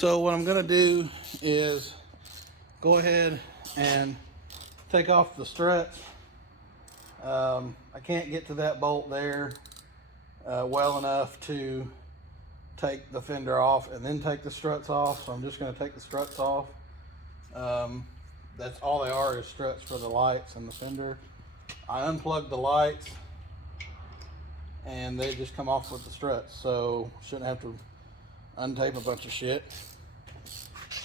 So what I'm gonna do is go ahead and take off the struts. I can't get to that bolt there well enough to take the fender off and then take the struts off, so I'm just going to take the struts off. That's all they are, is struts for the lights and the fender. I unplugged the lights and they just come off with the struts, so shouldn't have to untape a bunch of shit.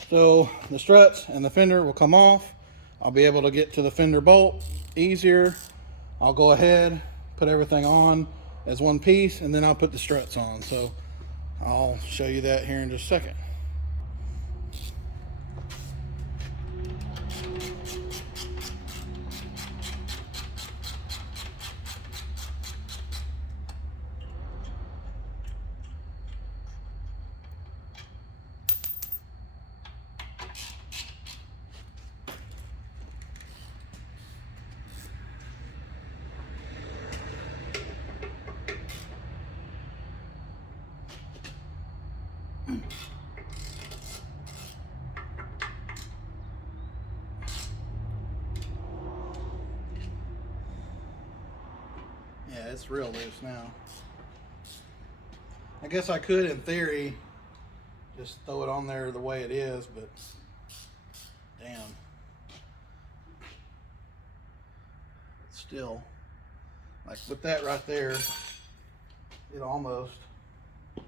So the struts and the fender will come off. I'll be able to get to the fender bolt easier. I'll go ahead, put everything on as one piece, and then I'll put the struts on. So I'll show you that here in just a second. Yeah, it's real loose now. I guess I could, in theory, just throw it on there the way it is, but damn. Still, like with that right there, it almost. I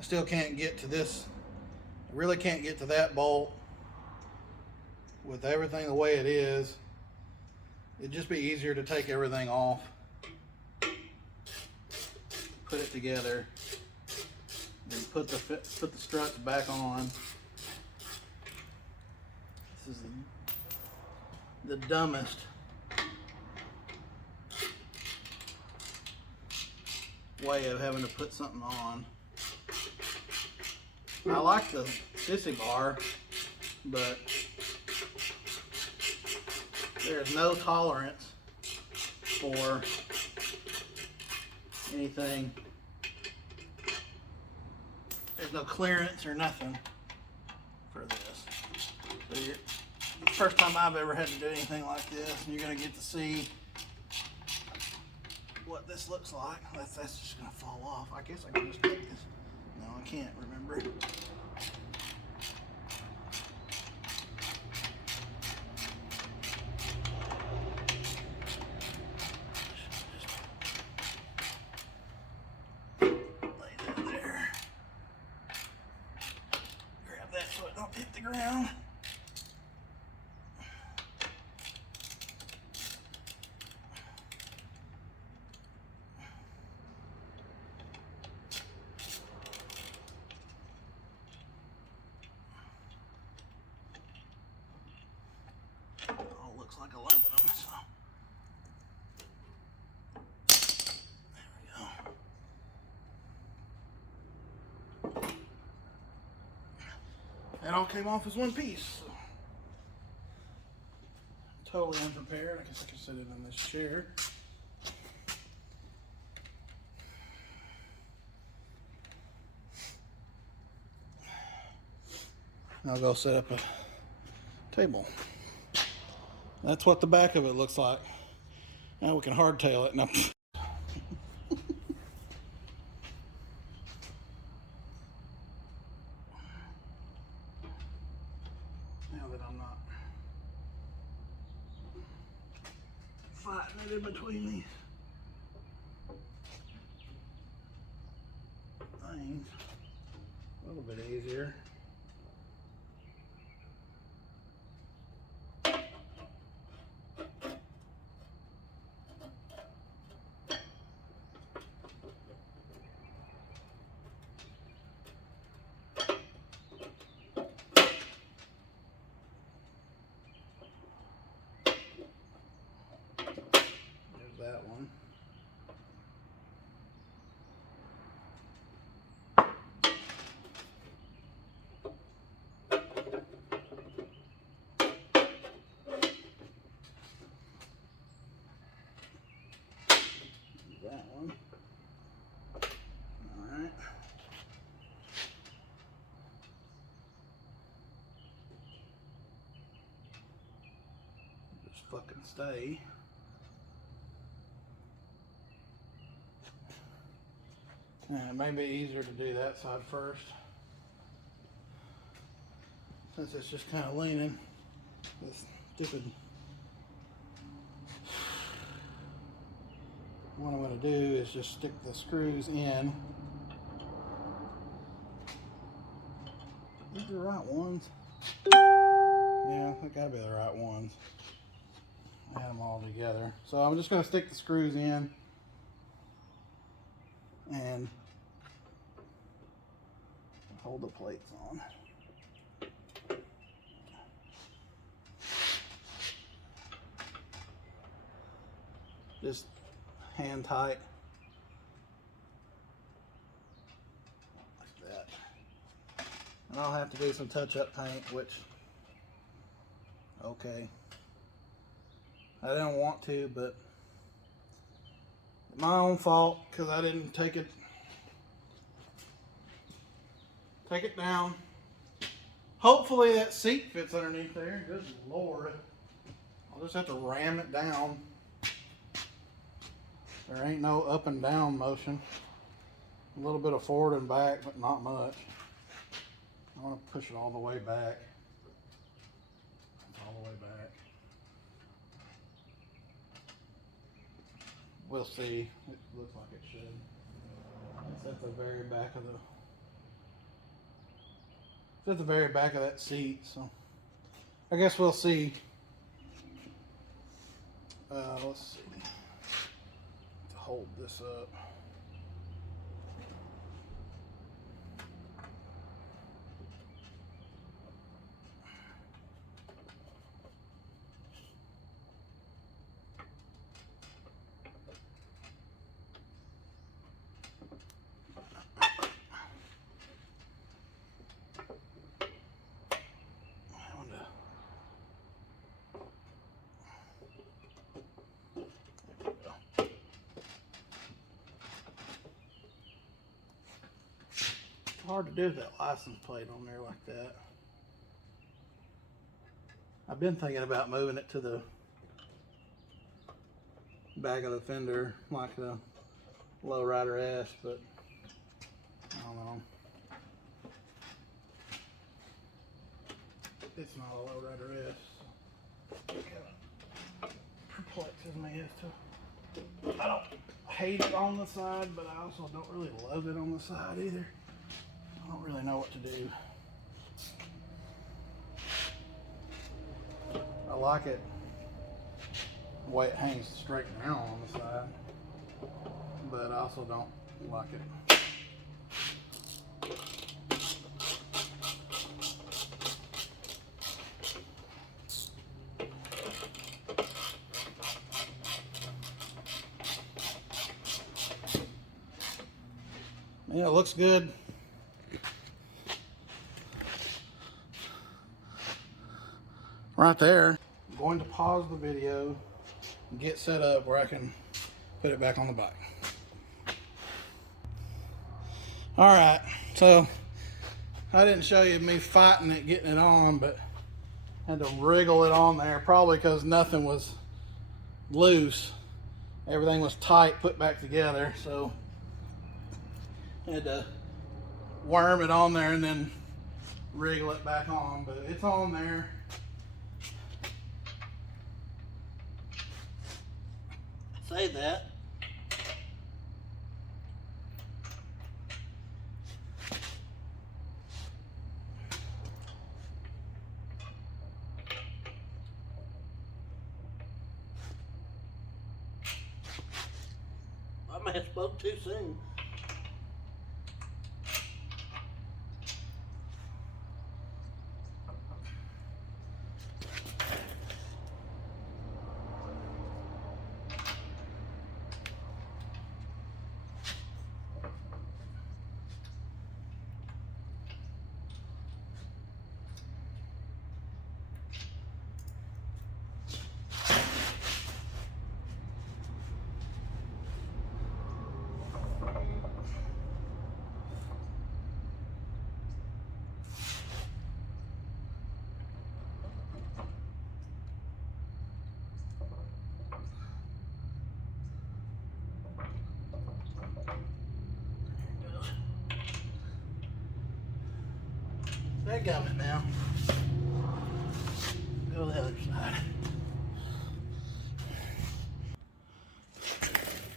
still can't get to this. I really can't get to that bolt with everything the way it is. It'd just be easier to take everything off, put it together, then put the struts back on. This is the dumbest way of having to put something on. I like the Sissy Bar, but there's no tolerance for anything. There's no clearance or nothing for this. So it's the first time I've ever had to do anything like this, and you're going to get to see what this looks like. That's just going to fall off. I guess I can just take this. No, I can't remember. So it don't hit the ground. All looks like aluminum, so there we go. That all came off as one piece. So. Totally unprepared. I guess I can sit it in this chair. I'll go set up a table. That's what the back of it looks like. Now we can hardtail it. Now, that I'm not fighting it in between these things, a little bit easier. That one. That one. fucking stay. And it may be easier to do that side first, since it's just kind of leaning. This stupid. What I'm going to do is just stick the screws in. These are the right ones. Yeah, they gotta be the right ones. I had them all together. So I'm just going to stick the screws in and hold the plates on. Just hand tight. Like that. And I'll have to do some touch-up paint, which, okay. I didn't want to, but my own fault, because I didn't take it down. Hopefully that seat fits underneath there. Good Lord. I'll just have to ram it down. There ain't no up and down motion. A little bit of forward and back, but not much. I want to push it all the way back. All the way back. We'll see. It looks like it should. It's at the very back of that seat, so I guess we'll see. Let's see. To hold this up. Hard to do with that license plate on there like that. I've been thinking about moving it to the back of the fender like the Lowrider S, but I don't know. It's not a Lowrider S. So it kind of perplexes me as to, I don't hate it on the side, but I also don't really love it on the side either. I don't really know what to do. I like it the way it hangs straight down on the side, but I also don't like it. Yeah, it looks good. Right there. I'm going to pause the video and get set up where I can put it back on the bike. Alright, so I didn't show you me fighting it, getting it on, but I had to wriggle it on there, probably because nothing was loose. Everything was tight, put back together, so I had to worm it on there and then wriggle it back on, but it's on there. Say that. I may have spoke too soon. Dadgummit now. Go to the other side.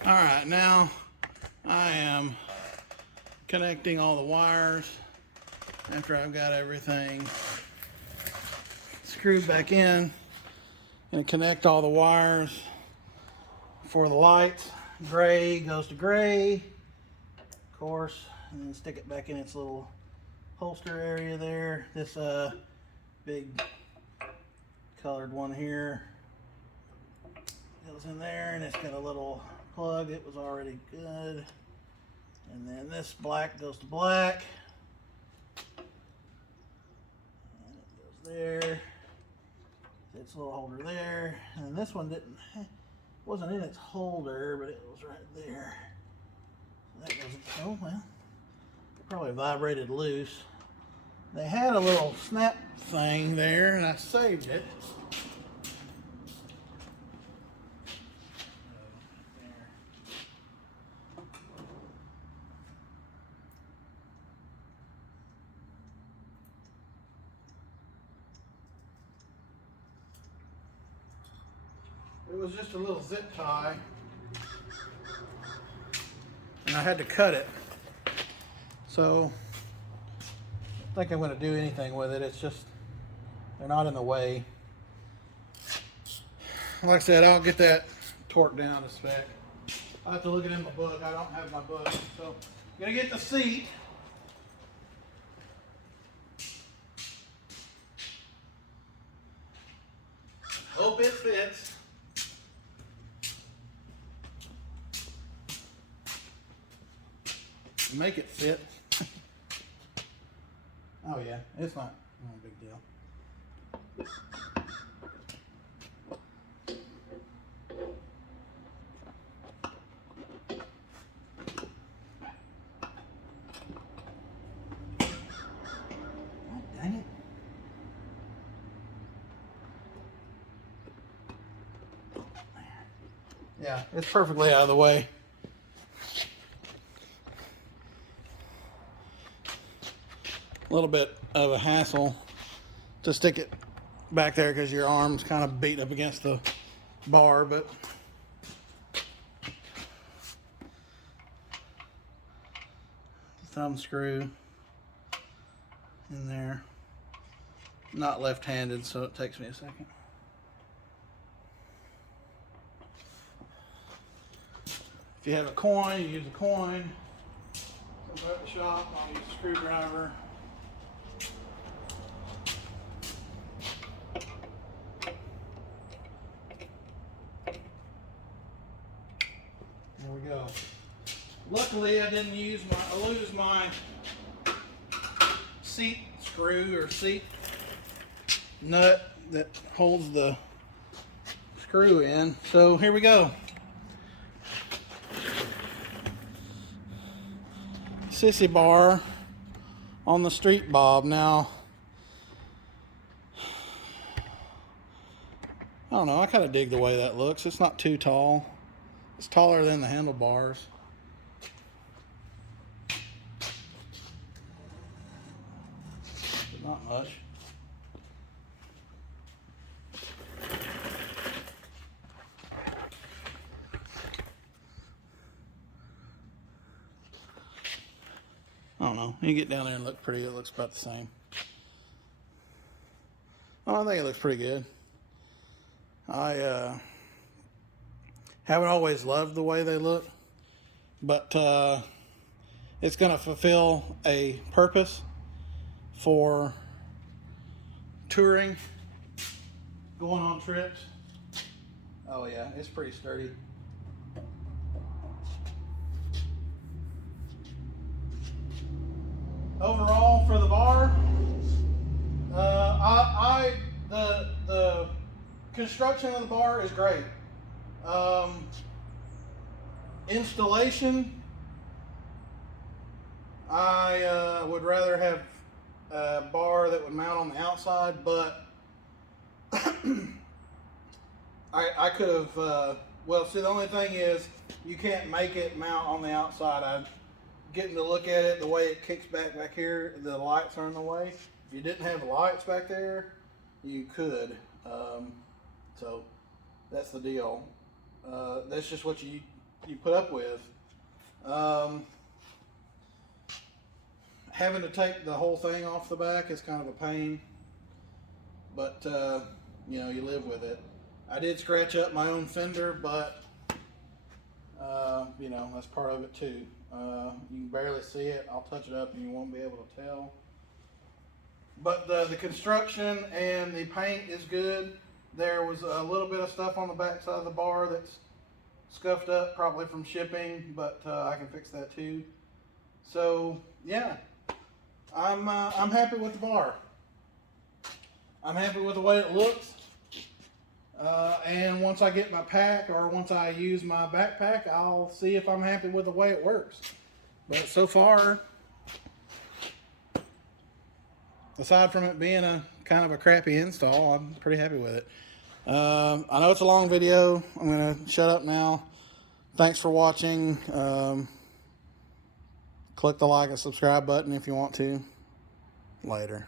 All right, now I am connecting all the wires after I've got everything screwed back in, and connect all the wires for the lights. Gray goes to gray, of course, and then stick it back in its little holster area there. This big colored one here goes in there, and it's got a little plug. It was already good. And then this black goes to black, and it goes there. Its little holder there, and this one wasn't in its holder, but it was right there. So that goes. Oh well, it probably vibrated loose. They had a little snap thing there, and I saved it. It was just a little zip tie, and I had to cut it. So I don't think I'm going to do anything with it. It's just, they're not in the way. Like I said, I'll get that torqued down to spec. I have to look it in my book. I don't have my book. So I'm going to get the seat. Hope it fits. Make it fit. Oh yeah, it's not a big deal. Oh, dang it. Yeah, it's perfectly out of the way. A little bit of a hassle to stick it back there because your arm's kind of beating up against the bar, but thumb screw in there. Not left-handed, so it takes me a second. If you have a coin, you use a coin. If I'm at the shop, I'll use a screwdriver. There we go. Luckily, I didn't lose my seat screw or seat nut that holds the screw in. So here we go. Sissy Bar on the Streetbob. Now, I don't know, I kind of dig the way that looks. It's not too tall. It's taller than the handlebars. But not much. I don't know. You get down there and look pretty, it looks about the same. Oh, I think it looks pretty good. I haven't always loved the way they look, but it's going to fulfill a purpose for touring, going on trips. Oh yeah, it's pretty sturdy. Overall, for the bar, the construction of the bar is great. Installation, I would rather have a bar that would mount on the outside, but I could have, well, see, the only thing is you can't make it mount on the outside. I'm getting to look at it, the way it kicks back here, the lights are in the way. you didn't have lights back there, you could. So that's the deal. That's just what you put up with. Having to take the whole thing off the back is kind of a pain, but you know, you live with it. I did scratch up my own fender, but you know, that's part of it too. You can barely see it. I'll touch it up and you won't be able to tell. But the construction and the paint is good. There was a little bit of stuff on the back side of the bar that's scuffed up, probably from shipping, but I can fix that too. So yeah, I'm happy with the bar. I'm happy with the way it looks. And once I get my pack, or once I use my backpack, I'll see if I'm happy with the way it works. But so far, aside from it being a kind of a crappy install, I'm pretty happy with it. I know it's a long video. I'm gonna shut up now. Thanks for watching. Click the like and subscribe button if you want to. Later.